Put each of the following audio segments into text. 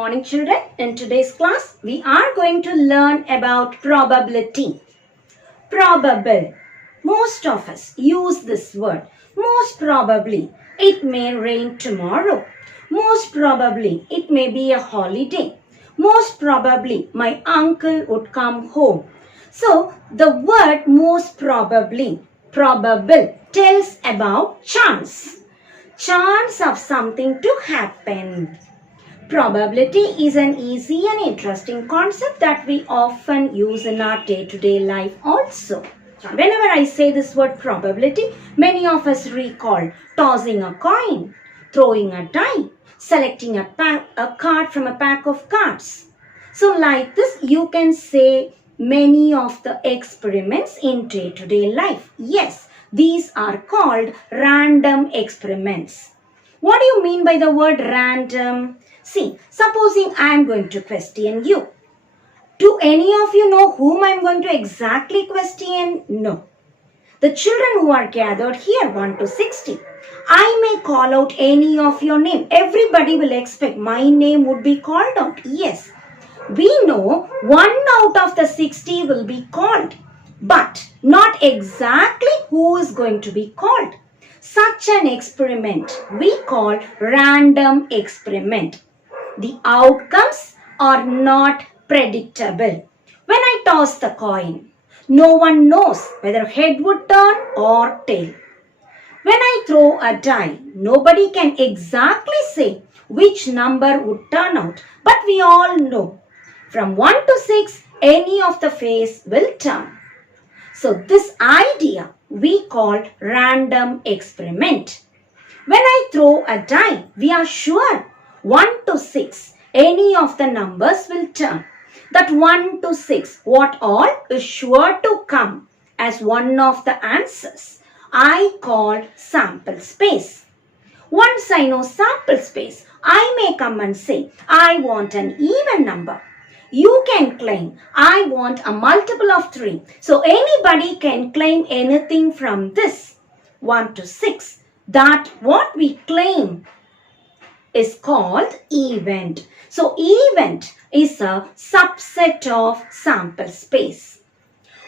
morning children. In today's class, we are going to learn about probability. Probable. Most of us use this word. Most probably, it may rain tomorrow. Most probably, it may be a holiday. Most probably, my uncle would come home. So, the word most probably, probable, tells about chance. Chance of something to happen. Probability is an easy and interesting concept that we often use in our day-to-day life also. Whenever I say this word probability, many of us recall tossing a coin, throwing a die, selecting a card from a pack of cards. So like this, you can say many of the experiments in day-to-day life. Yes, these are called random experiments. What do you mean by the word random? See, supposing I am going to question you. Do any of you know whom I am going to exactly question? No. The children who are gathered here, 1 to 60. I may call out any of your name. Everybody will expect my name would be called out. Yes. We know 1 out of the 60 will be called. But not exactly who is going to be called. Such an experiment we call random experiment. The outcomes are not predictable. When I toss the coin, no one knows whether head would turn or tail. When I throw a die, nobody can exactly say which number would turn out. But we all know from 1 to 6, any of the face will turn. So this idea we call random experiment. When I throw a die, we are sure 1 to 6, any of the numbers will turn. That 1 to 6, what all is sure to come as one of the answers. I call sample space. Once I know sample space, I may come and say, I want an even number. You can claim, I want a multiple of 3. So anybody can claim anything from this 1 to 6. That what we claim is called event. So event is a subset of sample space.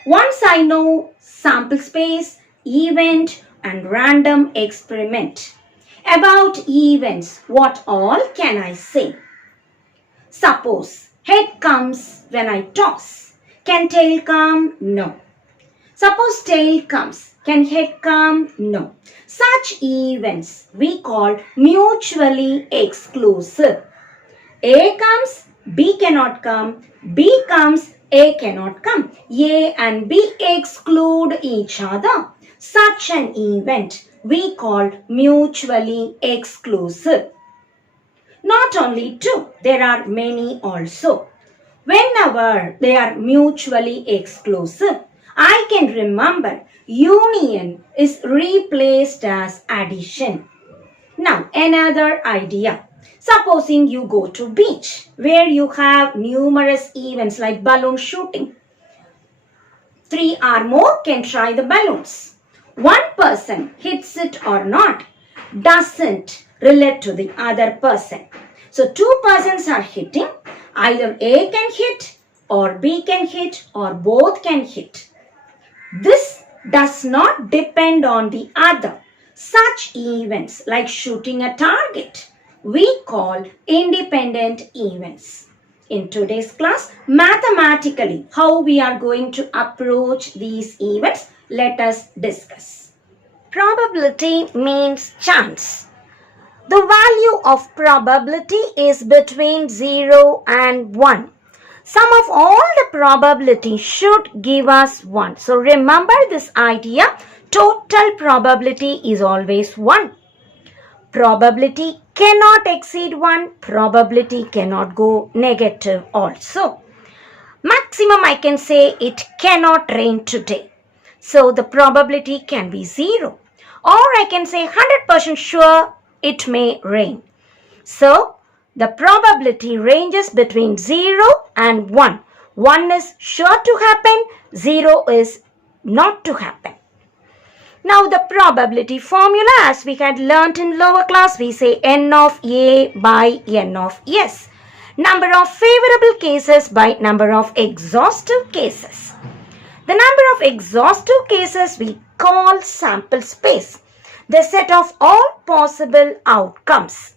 Once I know sample space, event and random experiment. About events, what all can I say? Suppose head comes when I toss. Can tail come? No. Suppose tail comes. Can head come? No. Such events we call mutually exclusive. A comes, B cannot come. B comes, A cannot come. A and B exclude each other. Such an event we call mutually exclusive. Not only two, there are many also. Whenever they are mutually exclusive, I can remember union is replaced as addition. Now another idea. Supposing you go to beach where you have numerous events like balloon shooting. 3 or more can try the balloons. One person hits it or not doesn't relate to the other person. So 2 persons are hitting. Either A can hit or B can hit or both can hit. This does not depend on the other. Such events like shooting a target we call independent events. In today's class, mathematically, how we are going to approach these events, let us discuss. Probability means chance. The value of probability is between 0 and 1. Sum of all the probability should give us 1. So remember this idea, total probability is always 1. Probability cannot exceed 1. Probability cannot go negative also. Maximum I can say it cannot rain today. So the probability can be 0. Or I can say 100% sure it may rain. So the probability ranges between 0 and 1. 1 is sure to happen, 0 is not to happen. Now the probability formula, as we had learnt in lower class, we say n of A by n of S. Number of favorable cases by number of exhaustive cases. The number of exhaustive cases we call sample space, the set of all possible outcomes,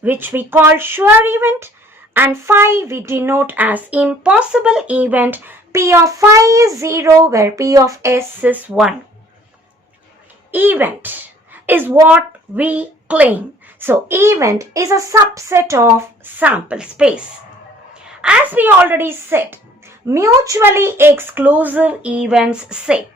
which we call sure event, and phi we denote as impossible event. P of phi is 0 where P of S is 1. Event is what we claim. So event is a subset of sample space. As we already said, mutually exclusive events say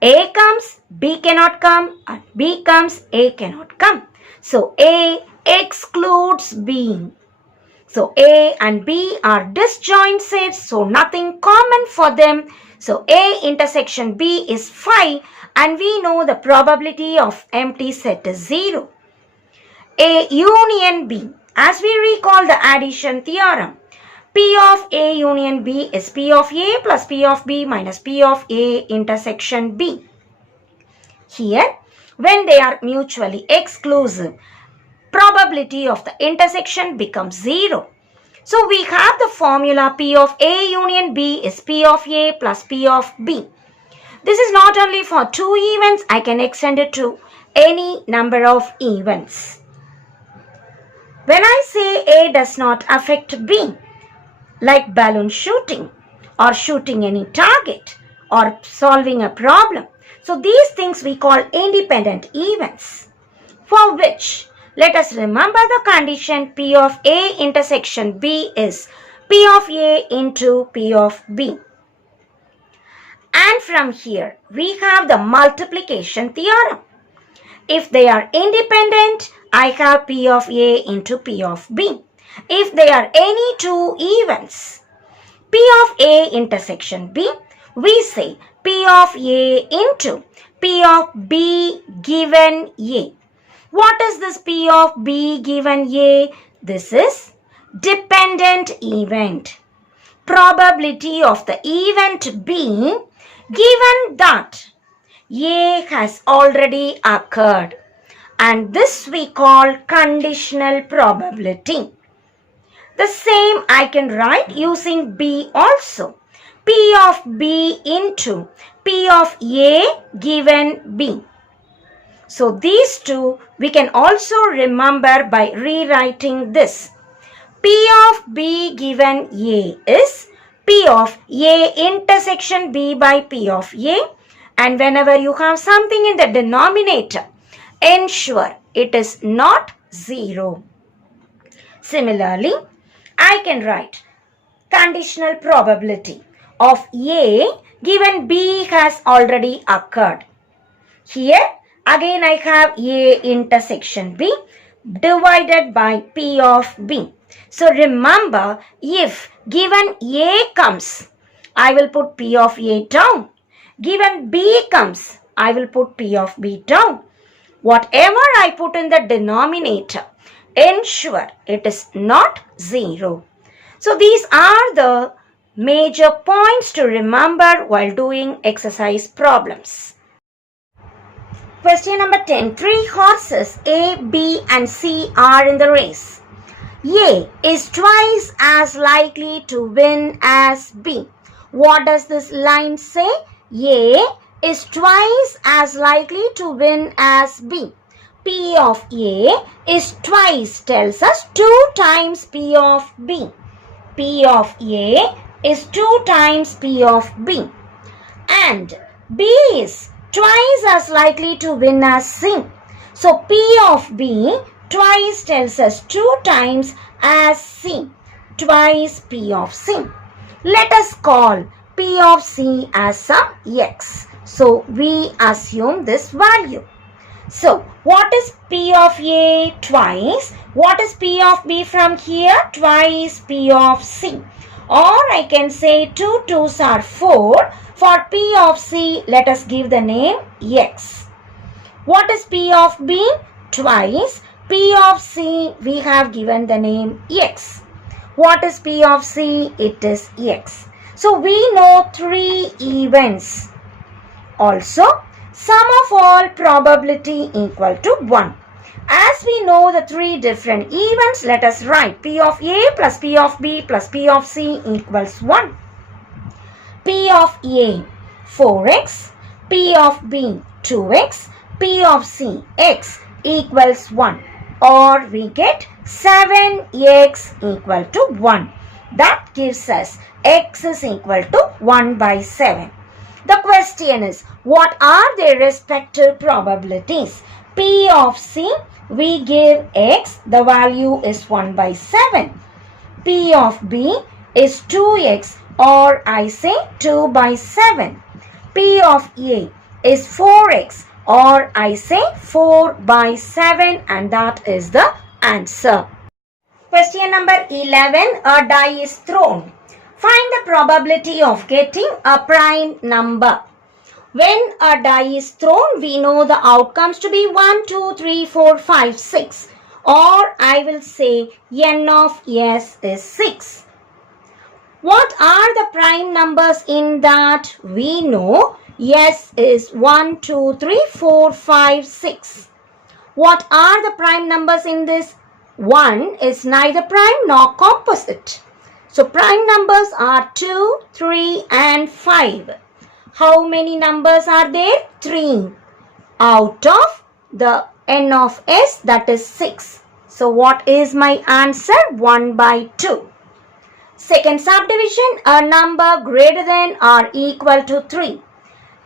A comes, B cannot come, and B comes, A cannot come. So A excludes B. So A and B are disjoint sets, so nothing common for them. So A intersection B is phi, and we know the probability of empty set is 0. A union B, as we recall the addition theorem, P of A union B is P of A plus P of B minus P of A intersection B. Here, when they are mutually exclusive, probability of the intersection becomes 0. So we have the formula P of A union B is P of A plus P of B. This is not only for 2 events, I can extend it to any number of events. When I say A does not affect B, like balloon shooting or shooting any target or solving a problem, so these things we call independent events, for which let us remember the condition P of A intersection B is P of A into P of B. And from here, we have the multiplication theorem. If they are independent, I have P of A into P of B. If they are any 2 events, P of A intersection B, we say P of A into P of B given A. What is this P of B given A? This is dependent event. Probability of the event B given that A has already occurred, and this we call conditional probability. The same I can write using B also. P of B into P of A given B. So these two we can also remember by rewriting this. P of B given A is P of A intersection B by P of A, and whenever you have something in the denominator, ensure it is not 0. Similarly, I can write conditional probability of A given B has already occurred. Here again I have A intersection B divided by P of B. So remember, if given A comes, I will put P of A down. Given B comes, I will put P of B down. Whatever I put in the denominator, ensure it is not 0. So these are the major points to remember while doing exercise problems. Question number 10. 3 horses A, B and C are in the race. A is twice as likely to win as B. What does this line say? A is twice as likely to win as B. P of A is twice, tells us 2 times P of B. P of A is 2 times P of B. And B is twice as likely to win as C. So P of B twice tells us 2 times as C, twice P of C. Let us call P of C as some X. So we assume this value. So what is P of A? Twice. What is P of B from here? Twice P of C. Or I can say 2 2s are 4. For P of C, let us give the name X. What is P of B? Twice. P of C, we have given the name X. What is P of C? It is X. So we know 3 events. Also, sum of all probability equal to 1. As we know the three different events, let us write P of A plus P of B plus P of C equals 1. P of A 4x, P of B 2x, P of C x equals 1, or we get 7x equal to 1. That gives us x is equal to 1 by 7. The question is, what are their respective probabilities? P of C, we give x, the value is 1 by 7. P of B is 2x, or I say 2 by 7. P of A is 4x, or I say 4 by 7, and that is the answer. Question number 11. A die is thrown. Find the probability of getting a prime number. When a die is thrown, we know the outcomes to be 1, 2, 3, 4, 5, 6. Or I will say n of s is 6. What are the prime numbers in that? We know s is 1, 2, 3, 4, 5, 6. What are the prime numbers in this? 1 is neither prime nor composite. So prime numbers are 2, 3 and 5. How many numbers are there? 3 out of the n of s, that is 6. So what is my answer? 1 by 2. Second subdivision, a number greater than or equal to 3.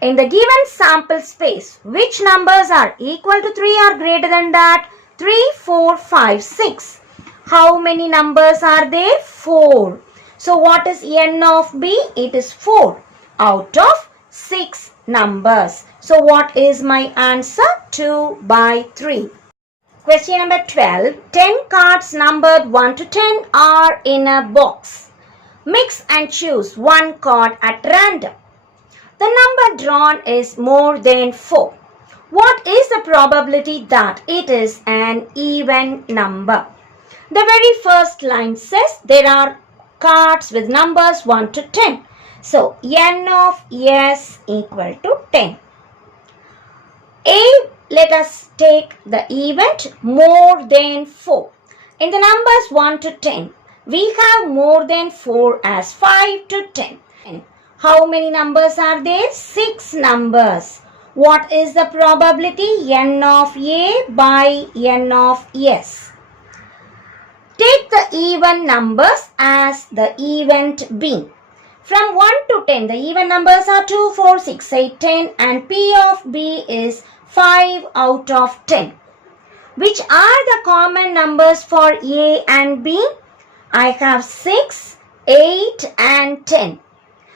In the given sample space, which numbers are equal to 3 or greater than that? 3, 4, 5, 6. How many numbers are there? 4. So what is n of b? It is 4 out of 6 numbers. So what is my answer? 2 by 3. Question number 12. 10 cards numbered 1 to 10 are in a box. Mix and choose one card at random. The number drawn is more than 4. What is the probability that it is an even number? The very first line says there are cards with numbers 1 to 10. So, n of s equal to 10. Let us take the event more than 4. In the numbers 1 to 10, we have more than 4 as 5 to 10. How many numbers are there? 6 numbers. What is the probability? N of A by N of S. Take the even numbers as the event B. From 1 to 10, the even numbers are 2, 4, 6, 8, 10 and P of B is 5 out of 10. Which are the common numbers for A and B? I have 6, 8 and 10.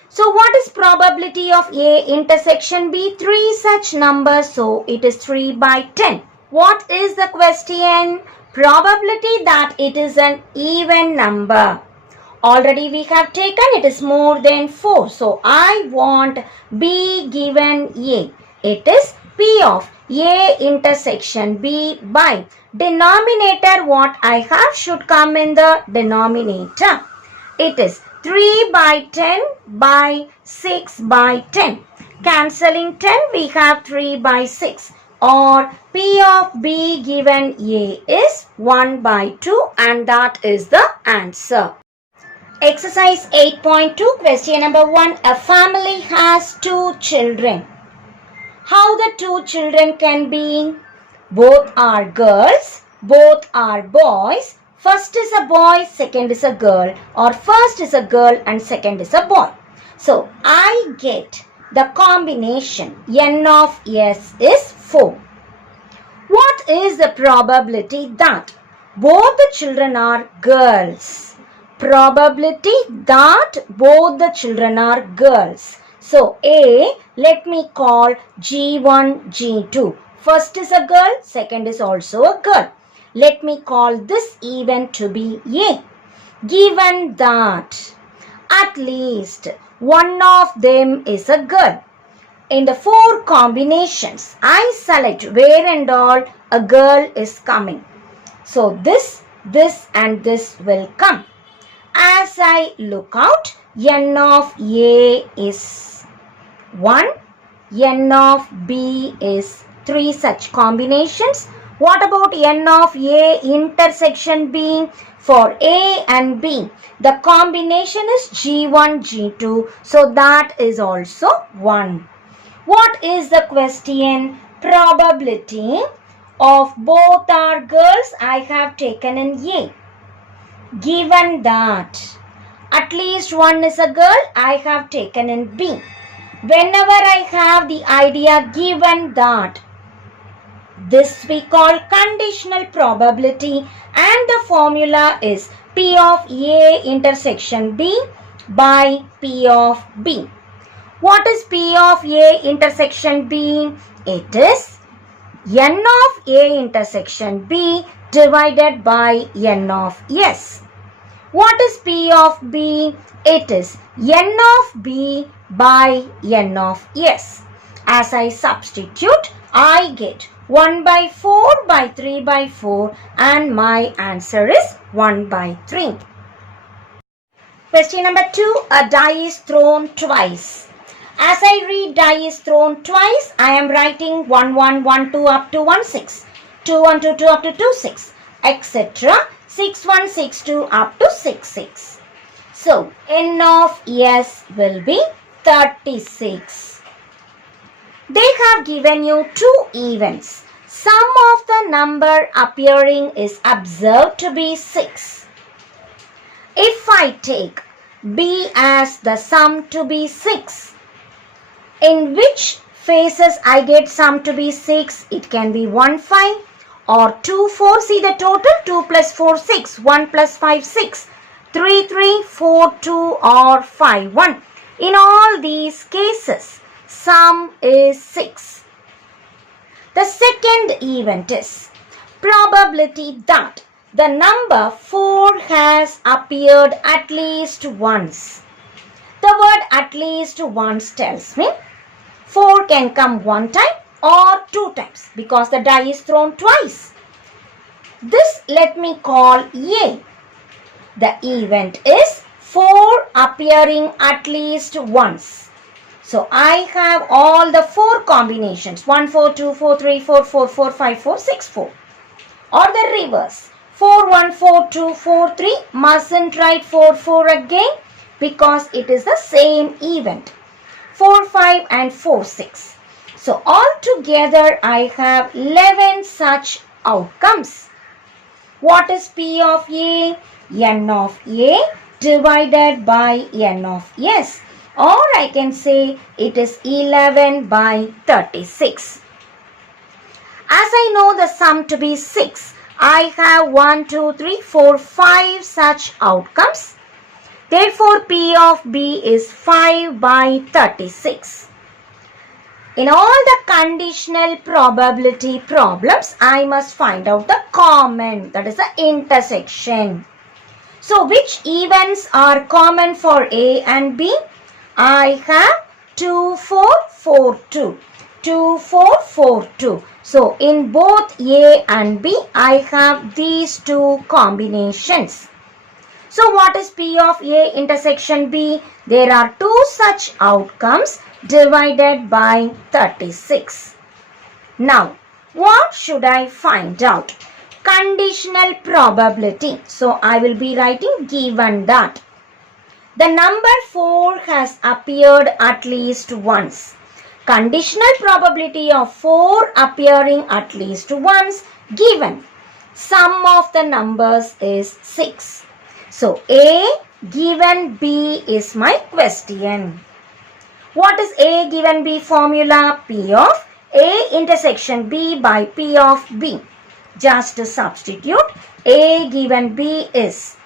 So what is probability of A intersection B? 3 such numbers, so it is 3 by 10. What is the question? Probability that it is an even number. Already we have taken it is more than 4. So I want B given A. It is P of A intersection B by denominator. What I have should come in the denominator. It is 3 by 10 by 6 by 10. Cancelling 10, we have 3 by 6. Or P of B given A is 1 by 2 and that is the answer. Exercise 8.2, question number 1. A family has 2 children. How the 2 children can be? Both are girls, both are boys. First is a boy, second is a girl, or first is a girl and second is a boy. So, I get the combination n of s is 4. What is the probability that both the children are girls? Probability that both the children are girls. So, A, let me call G1, G2. First is a girl, second is also a girl. Let me call this event to be A. Given that at least one of them is a girl. In the 4 combinations, I select where and all a girl is coming. So this and this will come. As I look out, n of A is 1, n of B is 3 such combinations. What about n of A intersection B? For A and B, the combination is G1, G2. So that is also 1. What is the question? Probability of both are girls I have taken in A. Given that at least one is a girl I have taken in B. Whenever I have the idea given that, this we call conditional probability, and the formula is P of A intersection B by P of B. What is P of A intersection B? It is N of A intersection B divided by N of S. What is P of B? It is N of B by N of S. As I substitute, I get 1 by 4 by 3 by 4 and my answer is 1 by 3. Question number 2. A die is thrown twice. As I read die is thrown twice, I am writing 1 1 1 2 up to 1 6, 2 1 2 2 up to 2 6, etc. 6 1 6 2 up to 6 6. So N of S will be 36. They have given you two events. Sum of the number appearing is observed to be 6. If I take B as the sum to be 6, in which phases I get sum to be 6? It can be 1 5 or 2 4. See the total, 2 plus 4 6, 1 plus 5 6, 3 3, 4 2 or 5 1. In all these cases, sum is 6. The second event is probability that the number 4 has appeared at least once. The word at least once tells me 4 can come one time or 2 times because the die is thrown twice. This let me call A. The event is 4 appearing at least once. So I have all the 4 combinations 1 4 2 4 3 4 4 4 5 4 6 4. Or the reverse 4 1 4 2 4 3. Mustn't write 4 4 again because it is the same event. 4 5 and 4 6. So altogether I have 11 such outcomes. What is P of A? N of A divided by N of S. Or I can say it is 11 by 36. As I know the sum to be 6, I have 1, 2, 3, 4, 5 such outcomes. Therefore, P of B is 5 by 36. In all the conditional probability problems, I must find out the common, that is the intersection. So, which events are common for A and B? I have 2, 4, 4, 2. 2, 4, 4, 2. So, in both A and B, I have these two combinations. So, what is P of A intersection B? There are 2 such outcomes divided by 36. Now, what should I find out? Conditional probability. So, I will be writing given that the number 4 has appeared at least once. Conditional probability of 4 appearing at least once given. Sum of the numbers is 6. So, A given B is my question. What is A given B formula? P of A intersection B by P of B. Just to substitute, A given B is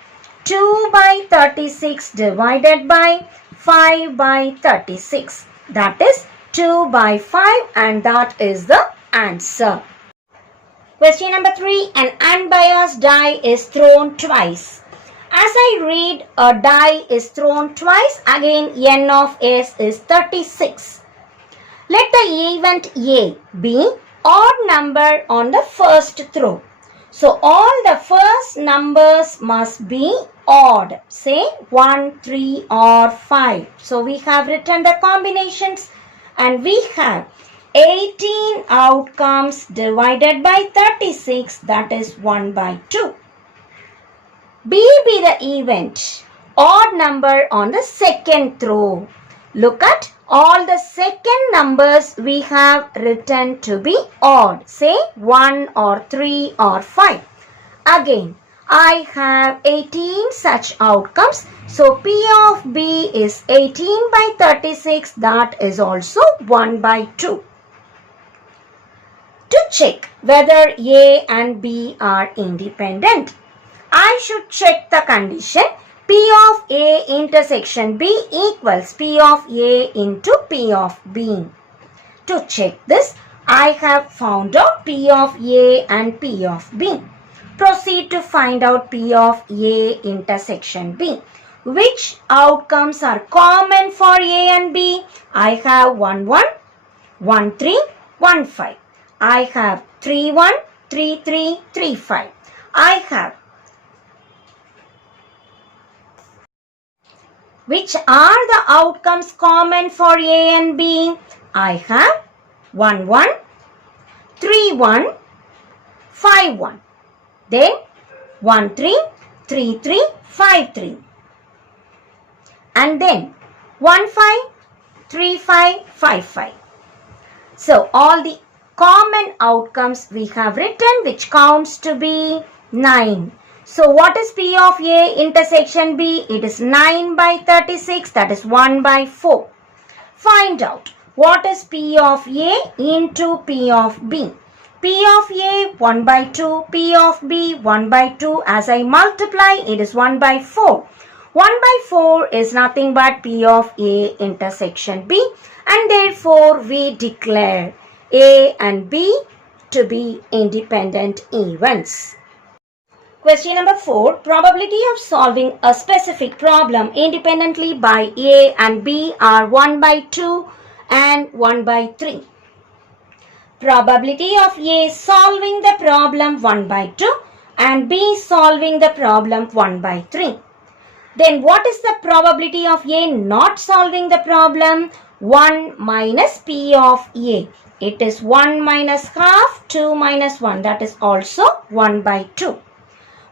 2 by 36 divided by 5 by 36. That is 2 by 5 and that is the answer. Question number 3. An unbiased die is thrown twice. As I read, a die is thrown twice. Again, N of S is 36. Let the event A be odd number on the first throw. So, all the first numbers must be odd. Say 1, 3 or 5. So, we have written the combinations and we have 18 outcomes divided by 36, that is 1 by 2. B be the event, odd number on the second row. Look at all the second numbers we have written to be odd. Say 1 or 3 or 5. Again, I have 18 such outcomes. So P of B is 18 by 36. That is also 1 by 2. To check whether A and B are independent, I should check the condition P of A intersection B equals P of A into P of B. To check this, I have found out P of A and P of B. Proceed to find out P of A intersection B. Which outcomes are common for A and B? I have 1, 1, 1, 3, 1, 5. I have 3, 1, 3, 3, 3, 5. I have. Which are the outcomes common for A and B? I have 1, 1, 3, 1, 5, 1. Then 1, 3, 3, 3, 5, 3. And then 1, 5, 3, 5, 5, 5. So all the common outcomes we have written, which counts to be 9. So what is P of A intersection B? It is 9 by 36, that is 1 by 4. Find out what is P of A into P of B. P of A 1 by 2, P of B 1 by 2. As I multiply, it is 1 by 4. 1 by 4 is nothing but P of A intersection B, and therefore we declare A and B to be independent events. Question number 4. Probability of solving a specific problem independently by A and B are 1 by 2 and 1 by 3. Probability of A solving the problem 1 by 2 and B solving the problem 1 by 3. Then what is the probability of A not solving the problem? 1 minus P of A. It is 1 minus half, 2 minus 1. That is also 1 by 2.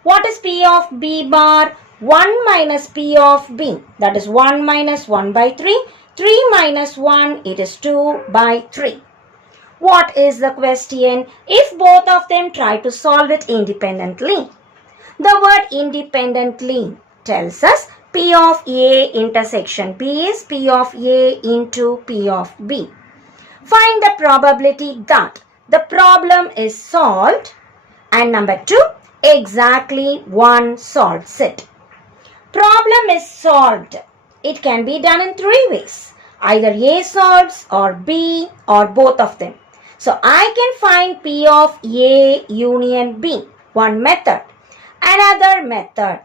What is P of B bar? 1 minus P of B. That is 1 minus 1 by 3. 3 minus 1, it is 2 by 3. What is the question? If both of them try to solve it independently. The word independently tells us P of A intersection B is P of A into P of B. Find the probability that the problem is solved, and number 2, exactly one solves it. Problem is solved. It can be done in 3 ways. Either A solves or B or both of them. So I can find P of A union B. One method. Another method.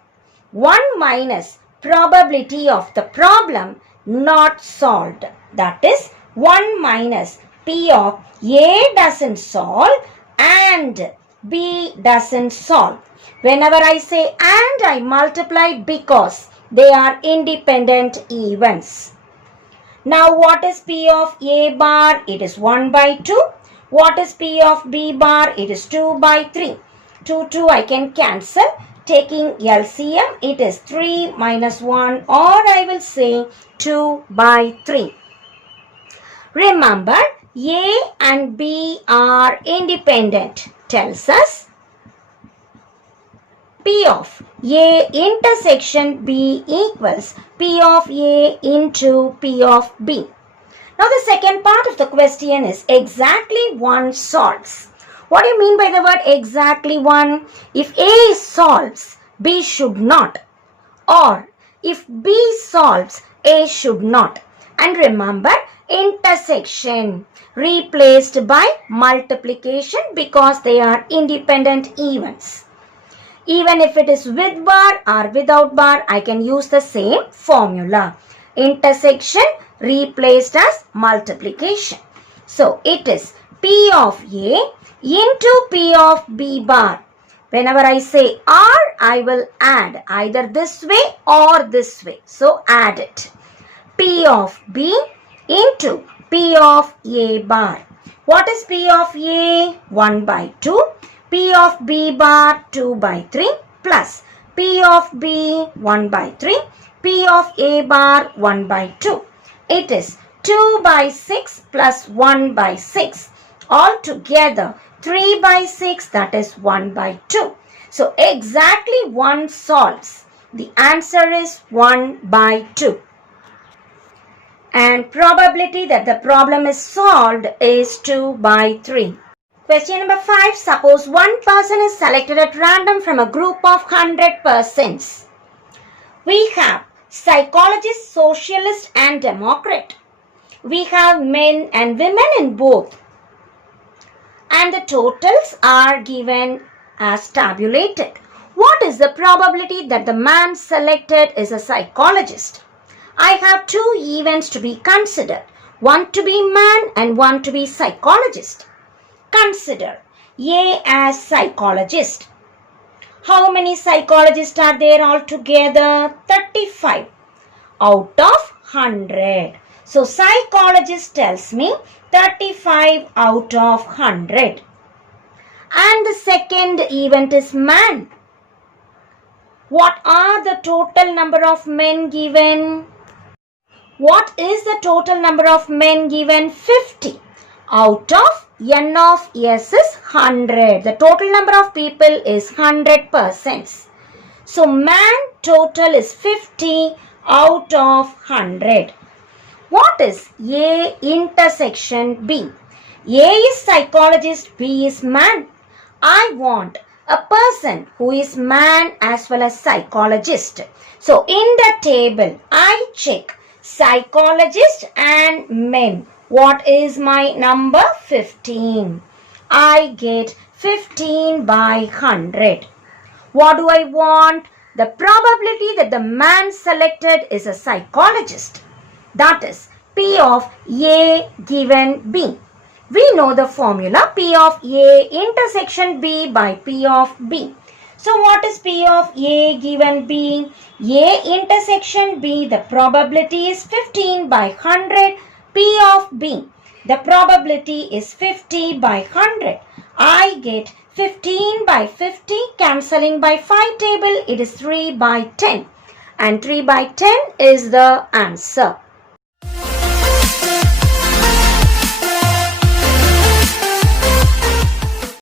1 minus probability of the problem not solved. That is 1 minus P of A doesn't solve and B doesn't solve. Whenever I say and, I multiply because they are independent events. Now what is P of A bar? It is 1 by 2. What is P of B bar? It is 2 by 3. 2 I can cancel. Taking LCM, it is 3 minus 1, or I will say 2 by 3. Remember, A and B are independent. Tells us P of A intersection B equals P of A into P of B. Now the second part of the question is exactly one solves. What do you mean by the word exactly one? If A solves, B should not. Or if B solves, A should not. And remember, intersection replaced by multiplication because they are independent events. Even if it is with bar or without bar, I can use the same formula. Intersection replaced as multiplication. So it is P of A into P of B bar. Whenever I say R, I will add either this way or this way. So add it. P of B into P of A bar. What is P of A? 1 by 2. P of B bar 2 by 3 plus P of B 1 by 3. P of A bar 1 by 2. It is 2 by 6 plus 1 by 6. Altogether 3 by 6, that is 1 by 2. So exactly 1 solves. The answer is 1 by 2. And probability that the problem is solved is 2 by 3. Question number 5. Suppose one person is selected at random from a group of 100 persons. We have psychologist, socialist and democrat. We have men and women in both. And the totals are given as tabulated. What is the probability that the man selected is a psychologist? I have 2 events to be considered. One to be man and one to be psychologist. Consider A as psychologist. How many psychologists are there altogether? 35 out of 100. So psychologist tells me 35 out of 100. And the second event is man. What are the total number of men given? What is the total number of men given? 50. Out of n of s is 100. The total number of people is 100%. So man total is 50 out of 100. What is A intersection B? A is psychologist, B is man. I want a person who is man as well as psychologist. So in the table, I check psychologist and men. What is my number? 15. I get 15 by 100. What do I want? The probability that the man selected is a psychologist. That is P of A given B. We know the formula P of A intersection B by P of B. So what is P of A given B? A intersection B, the probability is 15 by 100. P of B, the probability is 50 by 100. I get 15 by 50, cancelling by 5 table, it is 3 by 10. And 3 by 10 is the answer.